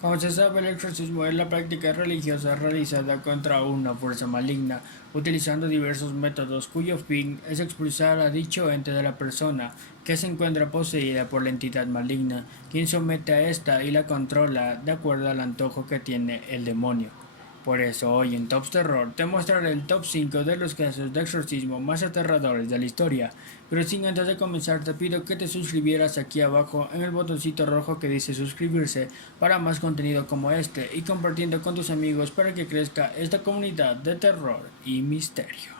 Como se sabe, el exorcismo es la práctica religiosa realizada contra una fuerza maligna, utilizando diversos métodos cuyo fin es expulsar a dicho ente de la persona que se encuentra poseída por la entidad maligna, quien somete a esta y la controla de acuerdo al antojo que tiene el demonio. Por eso hoy en Tops Terror te mostraré el top 5 de los casos de exorcismo más aterradores de la historia. Pero sin antes de comenzar te pido que te suscribieras aquí abajo en el botoncito rojo que dice suscribirse para más contenido como este y compartiendo con tus amigos para que crezca esta comunidad de terror y misterio.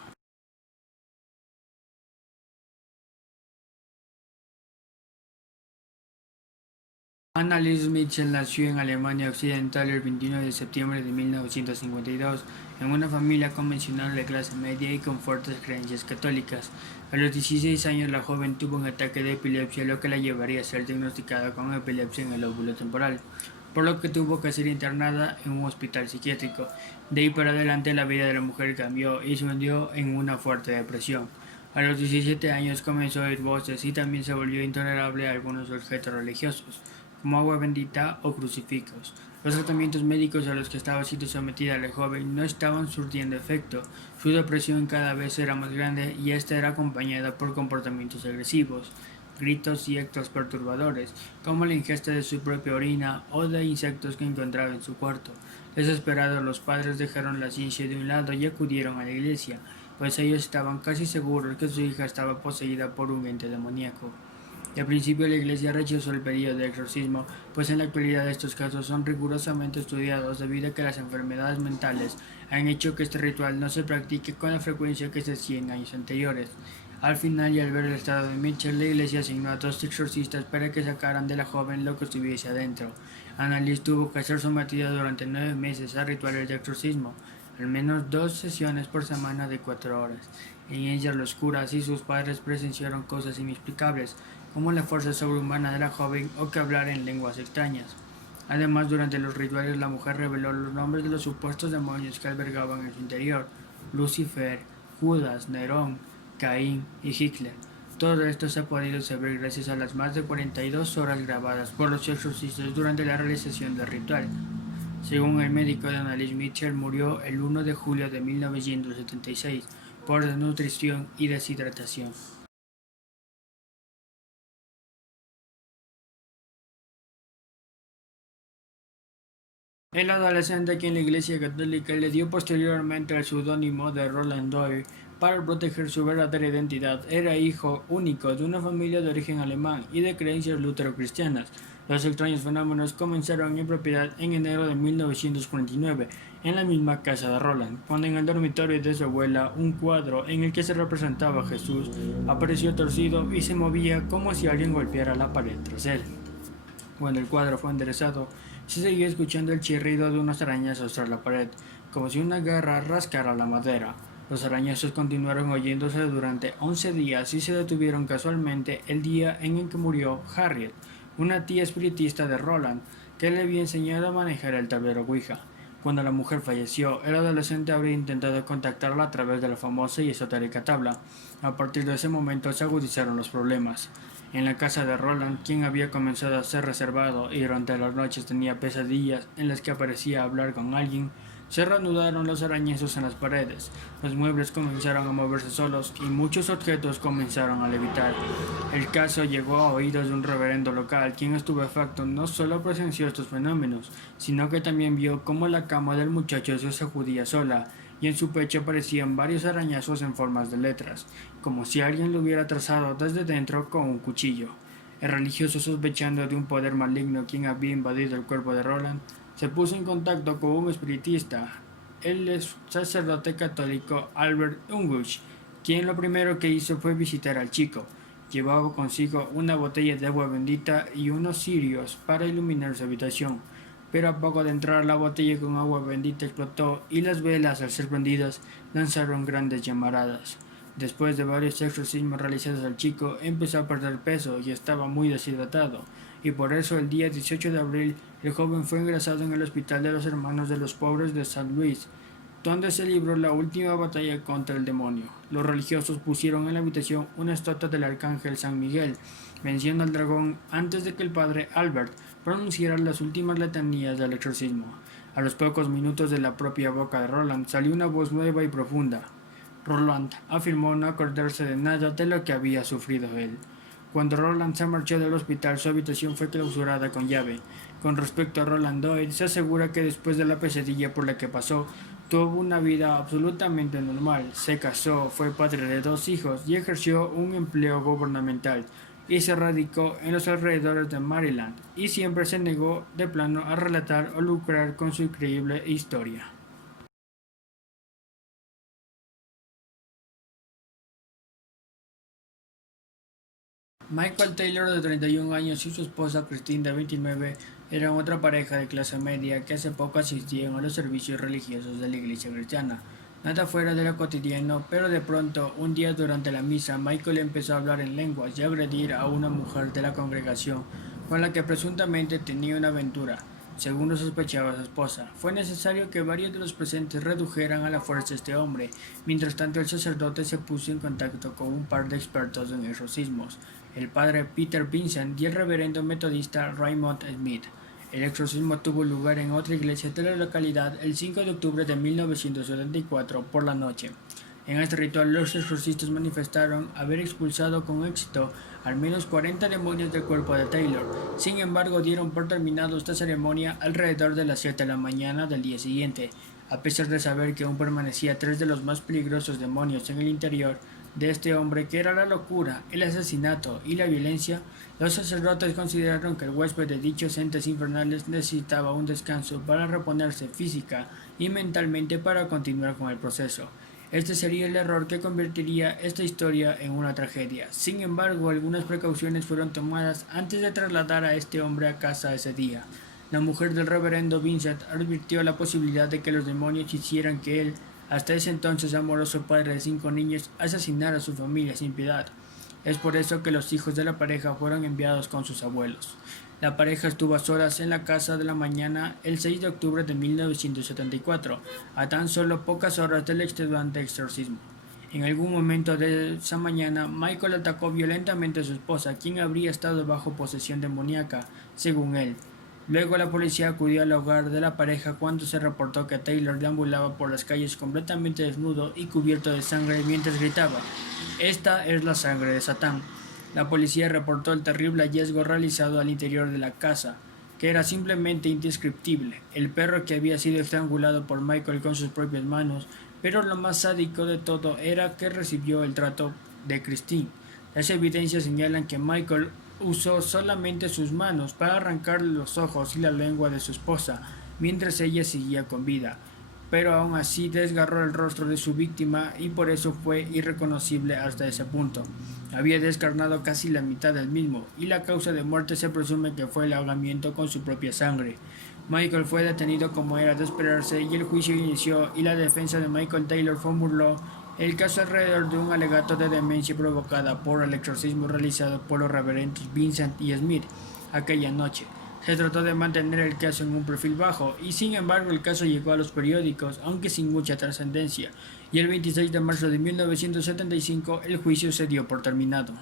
Anneliese Mitchell nació en Alemania Occidental el 29 de septiembre de 1952 en una familia convencional de clase media y con fuertes creencias católicas. A los 16 años la joven tuvo un ataque de epilepsia, lo que la llevaría a ser diagnosticada con epilepsia en el lóbulo temporal, por lo que tuvo que ser internada en un hospital psiquiátrico. De ahí para adelante la vida de la mujer cambió y se hundió en una fuerte depresión. A los 17 años comenzó a oír voces y también se volvió intolerable a algunos objetos religiosos como agua bendita o crucifijos. Los tratamientos médicos a los que estaba siendo sometida la joven no estaban surtiendo efecto. Su depresión cada vez era más grande y esta era acompañada por comportamientos agresivos, gritos y actos perturbadores, como la ingesta de su propia orina o de insectos que encontraba en su cuarto. Desesperados, los padres dejaron la ciencia de un lado y acudieron a la iglesia, pues ellos estaban casi seguros que su hija estaba poseída por un ente demoníaco. Al principio la Iglesia rechazó el pedido de exorcismo, pues en la actualidad estos casos son rigurosamente estudiados debido a que las enfermedades mentales han hecho que este ritual no se practique con la frecuencia que se hacía en años anteriores. Al final, y al ver el estado de Mitchell, la Iglesia asignó a dos exorcistas para que sacaran de la joven lo que estuviese adentro. Anneliese tuvo que ser sometida durante 9 meses a rituales de exorcismo, al menos 2 sesiones por semana de 4 horas. En ellas los curas y sus padres presenciaron cosas inexplicables, como la fuerza sobrehumana de la joven o que hablara en lenguas extrañas. Además, durante los rituales la mujer reveló los nombres de los supuestos demonios que albergaban en su interior: Lucifer, Judas, Nerón, Caín y Hitler. Todo esto se ha podido saber gracias a las más de 42 horas grabadas por los exorcistas durante la realización del ritual. Según el médico de Anneliese Mitchell, murió el 1 de julio de 1976 por desnutrición y deshidratación. El adolescente a quien la Iglesia Católica le dio posteriormente el seudónimo de Roland Doyle para proteger su verdadera identidad era hijo único de una familia de origen alemán y de creencias luterocristianas. Los extraños fenómenos comenzaron en propiedad en enero de 1949 en la misma casa de Roland, cuando en el dormitorio de su abuela un cuadro en el que se representaba a Jesús apareció torcido y se movía como si alguien golpeara la pared tras él. Cuando el cuadro fue enderezado, se seguía escuchando el chirrido de unos arañazos tras la pared, como si una garra rascara la madera. Los arañazos continuaron oyéndose durante 11 días y se detuvieron casualmente el día en el que murió Harriet, una tía espiritista de Roland, que le había enseñado a manejar el tablero Ouija. Cuando la mujer falleció, el adolescente habría intentado contactarla a través de la famosa y esotérica tabla. A partir de ese momento se agudizaron los problemas. En la casa de Roland, quien había comenzado a ser reservado y durante las noches tenía pesadillas en las que aparecía hablar con alguien, se reanudaron los arañazos en las paredes, los muebles comenzaron a moverse solos y muchos objetos comenzaron a levitar. El caso llegó a oídos de un reverendo local, quien estupefacto no solo presenció estos fenómenos, sino que también vio cómo la cama del muchacho se sacudía sola y en su pecho aparecían varios arañazos en formas de letras, como si alguien lo hubiera trazado desde dentro con un cuchillo. El religioso, sospechando de un poder maligno quien había invadido el cuerpo de Roland, se puso en contacto con un espiritista, el sacerdote católico Albert Unwich, quien lo primero que hizo fue visitar al chico. Llevaba consigo una botella de agua bendita y unos cirios para iluminar su habitación, pero a poco de entrar la botella con agua bendita explotó y las velas, al ser prendidas, lanzaron grandes llamaradas. Después de varios exorcismos realizados al chico, empezó a perder peso y estaba muy deshidratado, y por eso el día 18 de abril el joven fue ingresado en el Hospital de los Hermanos de los Pobres de San Luis, donde se libró la última batalla contra el demonio. Los religiosos pusieron en la habitación una estatua del arcángel San Miguel, venciendo al dragón antes de que el padre Albert pronunciara las últimas letanías del exorcismo. A los pocos minutos de la propia boca de Roland salió una voz nueva y profunda. Roland afirmó no acordarse de nada de lo que había sufrido él. Cuando Roland se marchó del hospital, su habitación fue clausurada con llave. Con respecto a Roland Doyle, se asegura que después de la pesadilla por la que pasó, tuvo una vida absolutamente normal. Se casó, fue padre de 2 hijos y ejerció un empleo gubernamental, y se radicó en los alrededores de Maryland, y siempre se negó de plano a relatar o lucrar con su increíble historia. Michael Taylor, de 31 años, y su esposa Christine, de 29, eran otra pareja de clase media que hace poco asistían a los servicios religiosos de la iglesia cristiana. Nada fuera de lo cotidiano, pero de pronto, un día durante la misa, Michael empezó a hablar en lenguas y a agredir a una mujer de la congregación con la que presuntamente tenía una aventura. Según lo sospechaba su esposa, fue necesario que varios de los presentes redujeran a la fuerza a este hombre. Mientras tanto, el sacerdote se puso en contacto con un par de expertos en exorcismos, el padre Peter Vincent y el reverendo metodista Raymond Smith. El exorcismo tuvo lugar en otra iglesia de la localidad el 5 de octubre de 1974 por la noche. En este ritual, los exorcistas manifestaron haber expulsado con éxito al menos 40 demonios del cuerpo de Taylor. Sin embargo, dieron por terminado esta ceremonia alrededor de las 7 de la mañana del día siguiente. A pesar de saber que aún permanecía 3 de los más peligrosos demonios en el interior de este hombre, que era la locura, el asesinato y la violencia, los sacerdotes consideraron que el huésped de dichos entes infernales necesitaba un descanso para reponerse física y mentalmente para continuar con el proceso. Este sería el error que convertiría esta historia en una tragedia. Sin embargo, algunas precauciones fueron tomadas antes de trasladar a este hombre a casa ese día. La mujer del reverendo Vincent advirtió la posibilidad de que los demonios hicieran que él, hasta ese entonces amoroso padre de 5 niños, asesinara a su familia sin piedad. Es por eso que los hijos de la pareja fueron enviados con sus abuelos. La pareja estuvo a solas en la casa de la mañana el 6 de octubre de 1974, a tan solo pocas horas del extenuante exorcismo. En algún momento de esa mañana, Michael atacó violentamente a su esposa, quien habría estado bajo posesión demoníaca, según él. Luego la policía acudió al hogar de la pareja cuando se reportó que Taylor deambulaba por las calles completamente desnudo y cubierto de sangre mientras gritaba: "Esta es la sangre de Satán". La policía reportó el terrible hallazgo realizado al interior de la casa, que era simplemente indescriptible. El perro que había sido estrangulado por Michael con sus propias manos, pero lo más sádico de todo era que recibió el trato de Christine. Las evidencias señalan que Michael usó solamente sus manos para arrancarle los ojos y la lengua de su esposa mientras ella seguía con vida, pero aún así desgarró el rostro de su víctima y por eso fue irreconocible hasta ese punto. Había descarnado casi la mitad del mismo, y la causa de muerte se presume que fue el ahogamiento con su propia sangre. Michael fue detenido como era de esperarse y el juicio inició, y la defensa de Michael Taylor formuló el caso alrededor de un alegato de demencia provocada por el exorcismo realizado por los reverendos Vincent y Smith aquella noche. Se trató de mantener el caso en un perfil bajo, y sin embargo el caso llegó a los periódicos, aunque sin mucha trascendencia, y el 26 de marzo de 1975 el juicio se dio por terminado.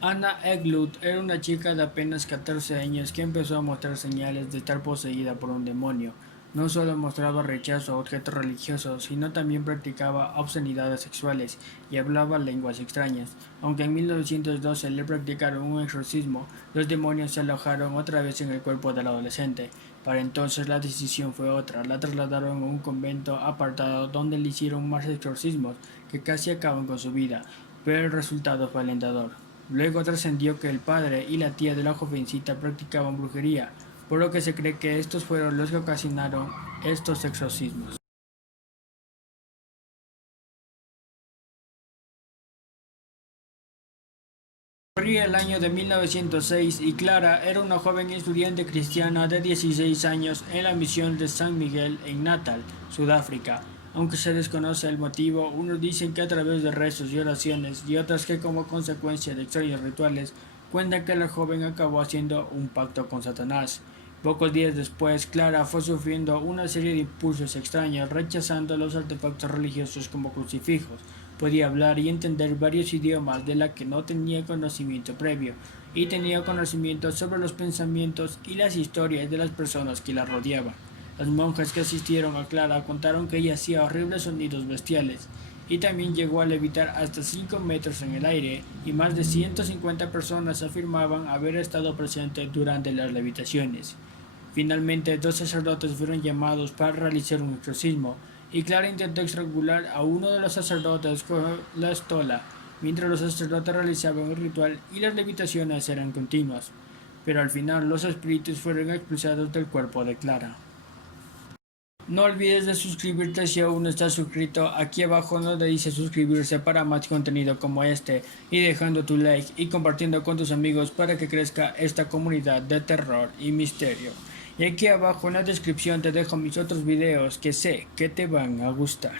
Anna Eglund era una chica de apenas 14 años que empezó a mostrar señales de estar poseída por un demonio. No solo mostraba rechazo a objetos religiosos, sino también practicaba obscenidades sexuales y hablaba lenguas extrañas. Aunque en 1912 le practicaron un exorcismo, los demonios se alojaron otra vez en el cuerpo del adolescente. Para entonces la decisión fue otra: la trasladaron a un convento apartado donde le hicieron más exorcismos que casi acaban con su vida, pero el resultado fue alentador. Luego trascendió que el padre y la tía de la jovencita practicaban brujería, por lo que se cree que estos fueron los que ocasionaron estos exorcismos. Corría el año de 1906 y Clara era una joven estudiante cristiana de 16 años en la misión de San Miguel en Natal, Sudáfrica. Aunque se desconoce el motivo, unos dicen que a través de rezos y oraciones, y otros que como consecuencia de extraños rituales, cuentan que la joven acabó haciendo un pacto con Satanás. Pocos días después, Clara fue sufriendo una serie de impulsos extraños, rechazando los artefactos religiosos como crucifijos. Podía hablar y entender varios idiomas de la que no tenía conocimiento previo, y tenía conocimiento sobre los pensamientos y las historias de las personas que la rodeaban. Las monjas que asistieron a Clara contaron que ella hacía horribles sonidos bestiales, y también llegó a levitar hasta 5 metros en el aire, y más de 150 personas afirmaban haber estado presentes durante las levitaciones. Finalmente, 2 sacerdotes fueron llamados para realizar un exorcismo, y Clara intentó estrangular a uno de los sacerdotes con la estola, mientras los sacerdotes realizaban el ritual y las levitaciones eran continuas. Pero al final los espíritus fueron expulsados del cuerpo de Clara. No olvides de suscribirte si aún no estás suscrito, aquí abajo donde dice suscribirse para más contenido como este, y dejando tu like y compartiendo con tus amigos para que crezca esta comunidad de terror y misterio. Y aquí abajo en la descripción te dejo mis otros videos que sé que te van a gustar.